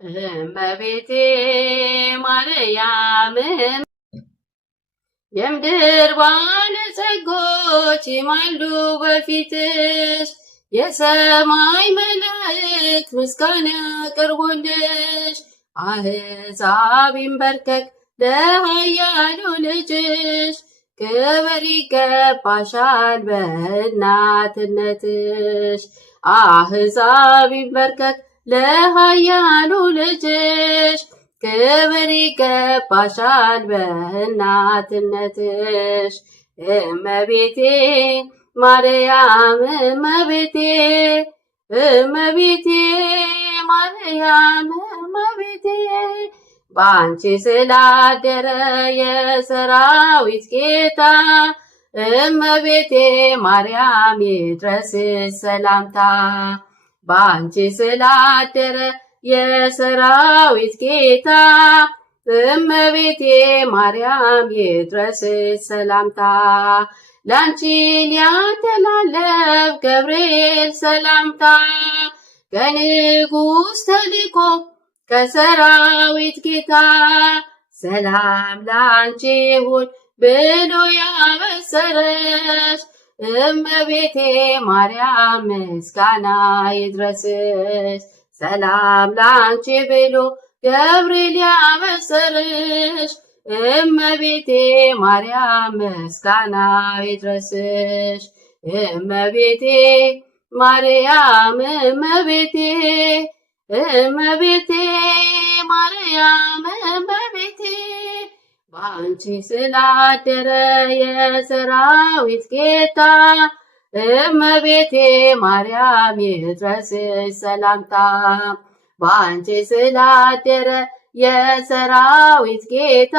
እመቤቴ ማርያም የምድር ባለጸጎች ይማሉ በፊትሽ፣ የሰማይ መላእክት ምስጋና ቀርቦልሽ። አሕዛብ ይንበርከክ ለኃያሉ ልጅሽ፣ ክብር ይገባሻል በእናትነትሽ። አሕዛብ ይንበርከክ ለኃያሉ ልጅሽ፣ ክብር ይገባሻል በእናትነትሽ። እመቤቴ ማርያም እመቤቴ እመቤቴ ማርያም እመቤቴ፣ በአንቺ ስላደረ የሰራዊት ጌታ እመቤቴ ማርያም ይድረስሽ ሰላምታ። በአንቺ ስላደረ የሰራዊት ጌታ እመቤቴ ማርያም ይድረስሽ ሰላምታ። ላንቺ ሊያተላለፍ ገብርኤል ሰላምታ፣ ከንጉሥ ተልኮ ከሰራዊት ጌታ ሰላም ላንቺ ይሁን ብሎ ያበሰረሽ እመቤቴ ማርያም ምስጋና ይድረስሽ። ሰላም ላንቺ ብሎ ገብርኤል ያበሰርሽ እመቤቴ ማርያም ምስጋና ይድረስሽ። እመቤቴ ማርያም እመቤቴ እመቤቴ ማርያም እመቤቴ፣ በአንቺ ስላደረ የሰራዊት ጌታ እመቤቴ ማርያም ይድረስሽ ሰላምታ። በአንቺ ስላደረ የሰራዊት ጌታ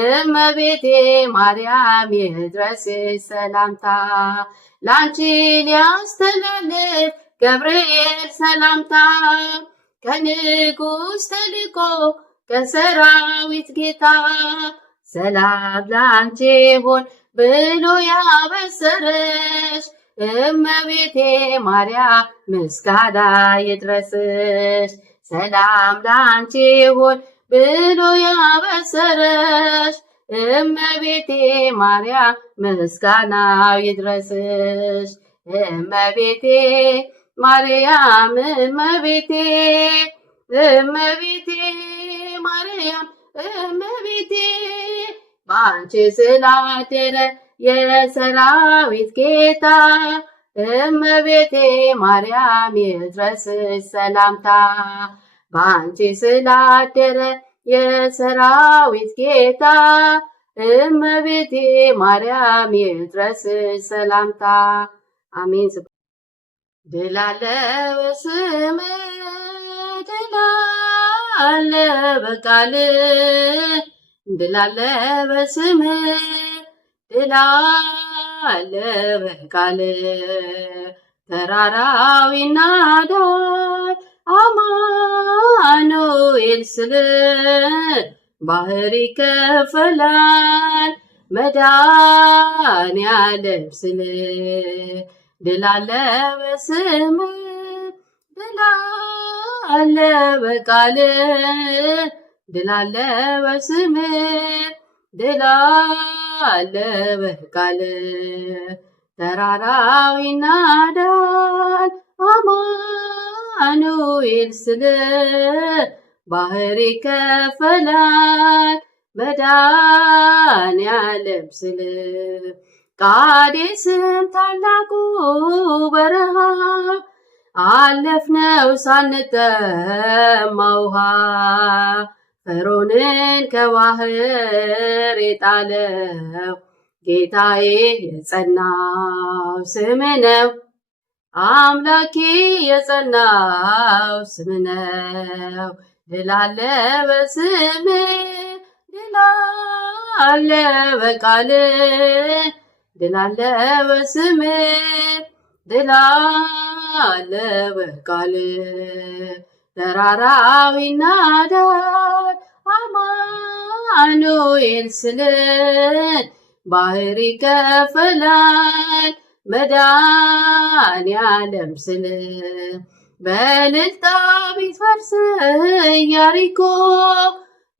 እመቤቴ ማርያም ይድረስሽ ሰላምታ። ላንቺ ሊያስተላልፍ ገብርኤል ሰላምታ፣ ከንጉሥ ተልኮ ከሰራዊት ጌታ ሰላም ላንቺ ይሁን ብሎ ያበሰረሽ እመቤቴ ማርያም ምስጋና ይድረስሽ። ሰላም ላንቺ ይሁን ብሎ ያበሰረሽ እመቤቴ ማርያም ምስጋና ይድረስሽ። እመቤቴ ማርያም እመቤቴ እመቤቴ ማርያም እመቤቴ፣ በአንቺ ስላደረ የሰራዊት ጌታ እመቤቴ ማርያም ይድረስሽ ሰላምታ። በአንቺ ስላደረ የሰራዊት ጌታ እመቤቴ ማርያም ይድረስሽ ሰላምታ። አሜን። ድል አለ በስምህ ድል አለ በቃልህ፣ ድል አለ በስምህ ድል አለ በቃልህ። ተራራው ይናዳል አማኑኤል ስልህ፣ ባህር ይከፈላል መድኃኔዓለም ስልህ። ድል አለ በስምህ ድል አለ በቃልህ፣ ድል አለ በስምህ ድል አለ በቃልህ። ተራራው ይናዳል አማኑኤል ስልህ፣ ባህር ይከፈላል መድኃኔዓለም ስልህ። ቃዴስም ታላቁ በረሃ አለፍነው ሳንጠማ ውሃ፣ ፈርዖንን ከባህር የጣለው ጌታዬ የጸናው ስም ነው። አምላኬ የጸናው ስም ነው። ድል አለ በስምህ ድል አለ በቃልህ፣ ድል አለ በስምህ ድል አለ በቃልህ። ተራራው ይናዳል አማኑኤል ስልህ፣ ባህር ይከፈላል መድኃኔዓለም ስልህ። በእልልታ ቢፈርስ ኢያሪኮ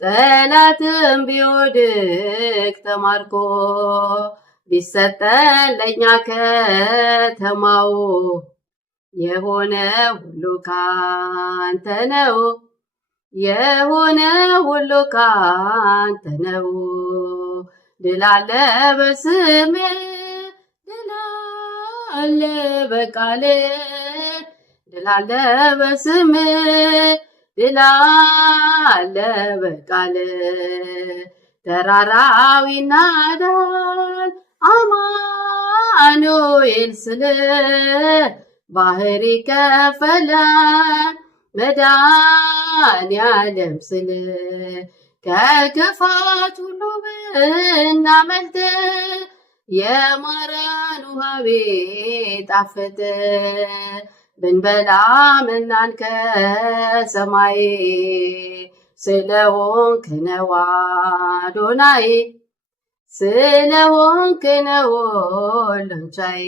ጠላትም ቢወድቅ ተማርኮ ቢሰጠን ለእኛ ከተማው የሆነ ሁሉ ካንተ ነው። የሆነ ሁሉ ካንተ ነው። ድል አለ በስምህ ድል አለ በቃልህ ድል አለ በስምህ ድል አለ በቃልህ ተራራው ይናዳል አማኑኤል ስልህ ባህር ይከፈላል መድኃኔዓለም ስልህ ከክፋት ሁሉ ብናመልጥ የማረን ውሃ ቢጣፍጥ ብንበላ መናን ከሰማይ ስለሆንክ ነው አዶናይ ስለሆንክ ነው ሁሉን ቻይ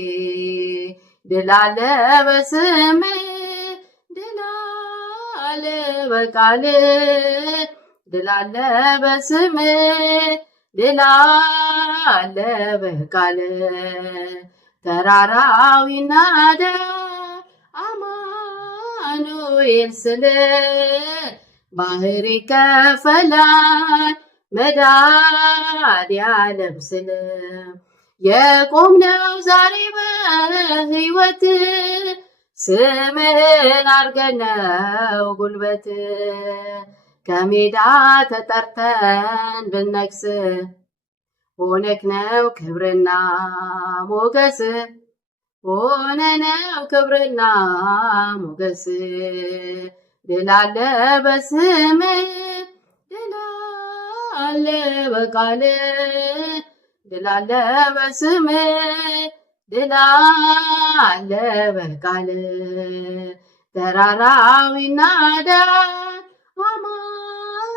ድል አለ በስምህ ድል አለ በቃልህ ድል አለ በስምህ ድል አለ በቃልህ ተራራው ይናዳል አማኑኤል ስልህ ባህር ይከፈላል መድኃኔዓለም ስልህ የቆምነው ዛሬ በሕይወት ስምህን አርገነው ጉልበት ከሜዳ ተጠርተን ብነግስ ሆነክ ነው ክብርና ሞገስ ሆነነው ክብርና ሞገስ ድል አለ በስምህ ድል አለ በቃልህ ድል አለ በስምህ ድል አለ በቃልህ ተራራው ይናዳል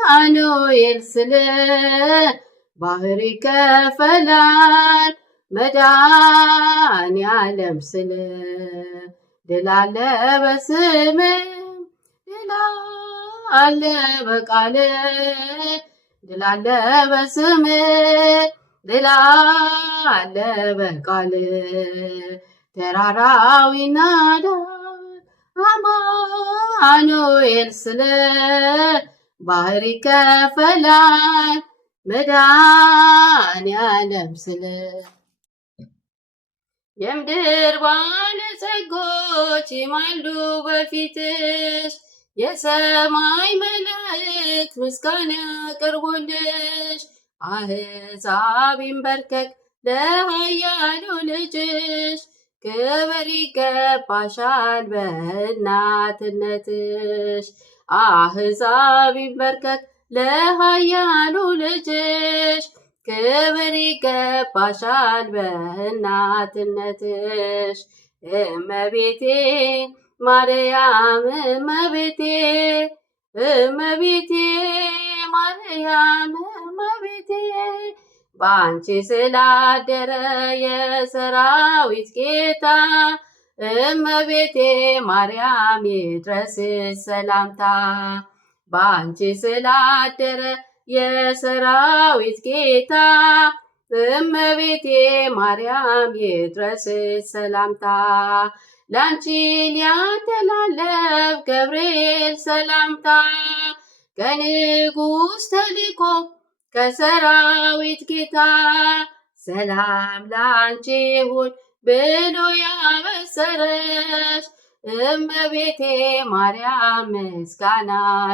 አማኑኤል ስልህ ባህር ይከፈላል መድኃኔዓለም ስልህ ድል አለ በስምህ ድል አለ በቃልህ ድል አለ በስምህ ድል አለ በቃልህ ተራራው ይናዳል አማኑኤል ስልህ ባህር ይከፈላል መድኃኔዓለም ስልህ የምድር ባለጸጎች ይማሉ በፊትሽ የሰማይ መላእክት ምስጋና ያቀርቡልሽ አሕዛብ ይንበርከክ ለኃያሉ ልጅሽ ክብር ይገባሻል በእናትነትሽ አሕዛብ ይንበርከክ ለኃያሉ ልጅሽ ክብር ይገባሻል በእናትነትሽ እመቤቴ ማርያም እመቤቴ እመቤቴ ማርያም እመቤቴ በአንቺ ስላደረ የሰራዊት ጌታ እመቤቴ ማርያም ይድረስሽ ሰላምታ በአንቺ ስላደረ የሰራዊት ጌታ እመቤቴ ማርያም ይድረስሽ ሰላምታ ላንቺ ሊያተላለፍ ገብርኤል ሰላምታ ከንጉሥ ተልኮ ከሰራዊት ጌታ ሰላም ላንቺ ይሁን ብሎ ያበሰረሽ እመቤቴ ማርያም ምስጋና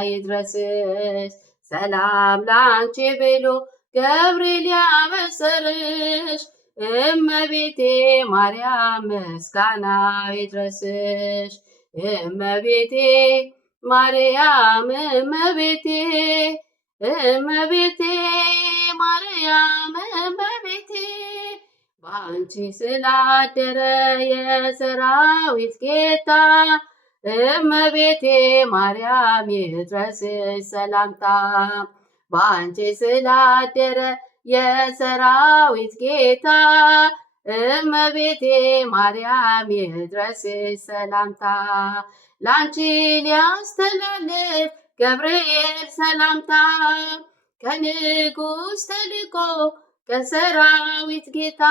ይድረስሽ ሰላም ላንቺ ብሎ ገብርኤል ያበሰረሽ እመቤቴ ማርያም ምስጋና ይድረስሽ እመቤቴ ማርያም እመቤቴ እመቤቴ ማርያም እመቤቴ በአንቺ ስላደረ የሰራዊት ጌታ እመቤቴ ማርያም ይድረስሽ ሰላምታ በአንቺ ስላደረ የሰራዊት ጌታ እመቤቴ ማርያም ይድረስሽ ሰላምታ። ላንቺ ሊያስተላልፍ ገብርኤል ሰላምታ ከንጉሥ ተልኮ ከሰራዊት ጌታ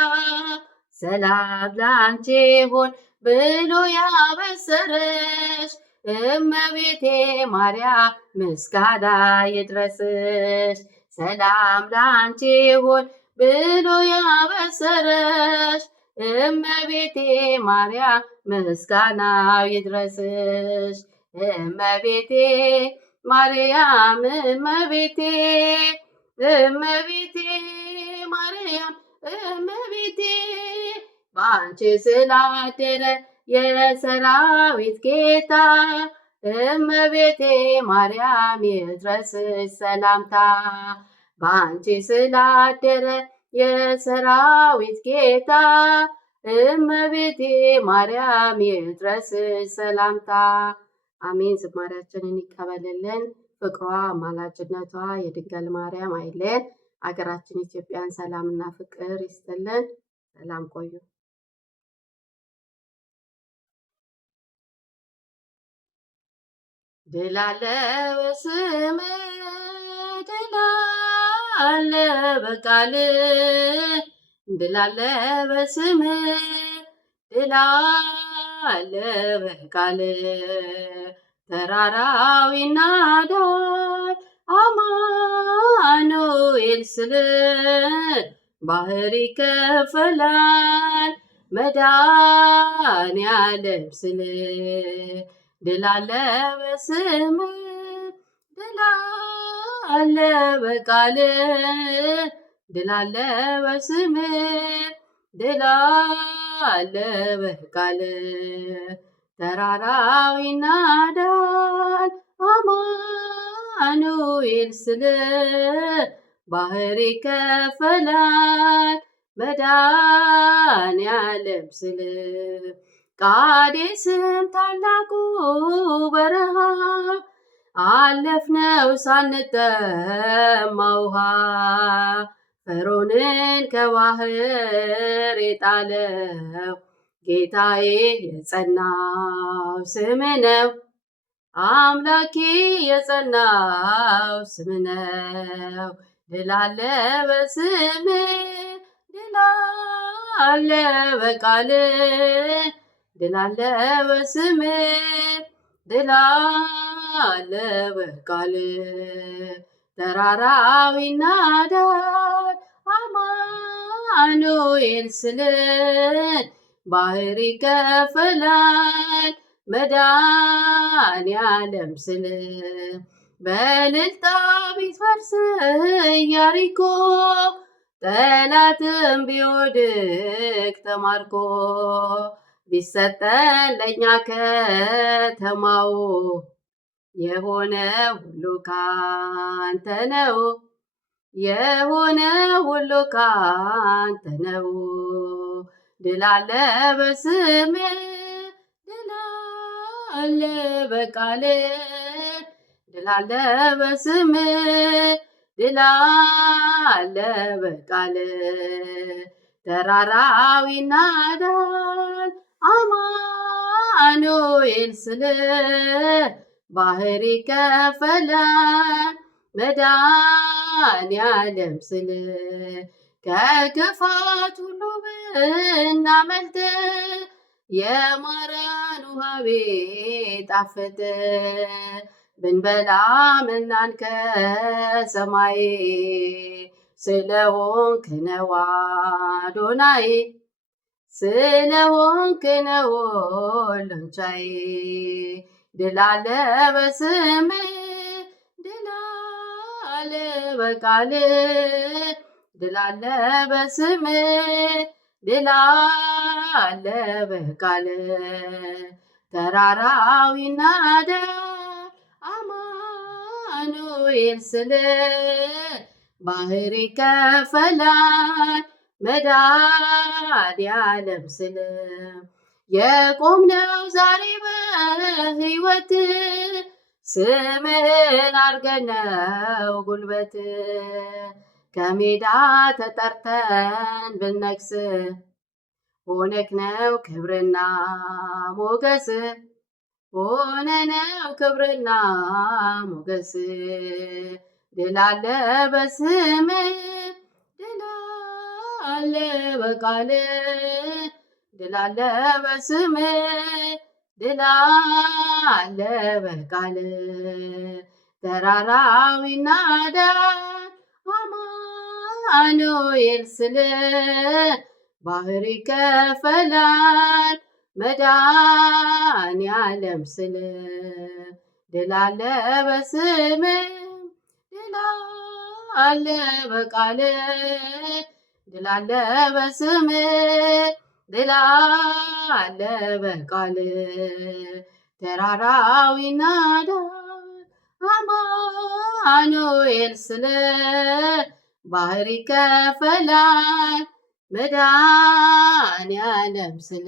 ሰላም ላንቺ ይሁን ብሎ ያበሰረሽ እመቤቴ ማርያም ምስጋና ይድረስሽ። ሰላም ላንቺ ይሁን ብሎ ያበሰረሽ እመቤቴ ማርያም ምስጋናው ይድረስሽ። እመቤቴ ማርያም እመቤቴ እመቤቴ ማርያም እመቤቴ በአንቺ ስላደረ የሰራዊት ጌታ እመቤቴ ማርያም ይድረስሽ ሰላምታ። በአንቺ ስላደረ የሰራዊት ጌታ እመቤቴ ማርያም ይድረስሽ ሰላምታ። አሜን። ዝማሬያችንን ይቀበልልን። ፍቅሯ አማላጅነቷ የድንግል ማርያም አይለየን። አገራችን ኢትዮጵያን ሰላምና ፍቅር ይስጥልን። ሰላም ቆዩ። ድል አለ በስምህ ድል አለ በቃልህ ድል አለ በስምህ ድል አለ በቃልህ ተራራው ይናዳል አማኑኤል ስልህ ባህር ይከፈላል መድኃኔዓለም ስልህ ድል አለ በስምህ ድል አለ በቃልህ ድል አለ በስምህ ድል አለ በቃልህ ተራራው ይናዳል አማኑኤል ስልህ ባህር ይከፈላል መድኃኔዓለም ስልህ ቃዴስም ታላቁ በረሃ አለፍነው ሳንጠማ ውሃ ፈርዖንን ከባህር የጣለው ጌታዬ የጸናው ስም ነው አምላኬ የጸናው ስም ነው። ድል አለ በስምህ ድል አለ በቃልህ ድል አለ በስምህ ድል አለ በቃልህ ተራራው ይናዳል አማኑኤል ስልህ ባህር ይከፈላል መድኃኔዓለም ስልህ በእልልታ ቢፈርስ ኢያሪኮ ጠላትም ቢወድቅ ተማርኮ ቢሰጠን ለእኛ ከተማው የሆነ ሁሉ ካንተ ነው የሆነ ሁሉ ካንተ ነው። ድል አለ በስምህ ድል አለ በቃልህ ድል አለ በስምህ ድል አለ በቃልህ ተራራው ይናዳል አማኑኤል ስልህ ባህር ይከፈላል መድኃኔዓለም ስልህ ከክፋት ሁሉ ብናመልጥ የማርያም ውሃ ቢጣፍጥ ብንበላ መናን ከሰማይ ስለሆንክ ነው አዶናይ ስለሆንክ ነው ሁሉን ቻይ። ድል አለ በስምህ ድል አለ በቃልህ ድል አለ በስምህ ድል አለ በቃልህ ተራራው ይናዳል አማኑኤል ስልህ ባህር ይከፈላል መድኃኔዓለም ስልህ የቆምነው ዛሬ በሕይወት ስምህን አርገነው ጉልበት ከሜዳ ተጠርተን ብነግስ ሆነክ ነው ክብርና ሞገስ ሆነ ነው ክብርና ሞገስ ድል አለ በስም ድል አለ በቃል ድል አለ በስም ድል አለ በቃል ተራራው ይናዳል አማኑኤል ስል ባህር ይከፈላል መድኃኔዓለም ስል ድል አለ በስም ድል አለ በቃል ድል አለ በስም ድል አለ በቃል ተራራው ይናዳል አማኑኤል ስል ባህር ይከፈላል መድኃኔዓለም ስል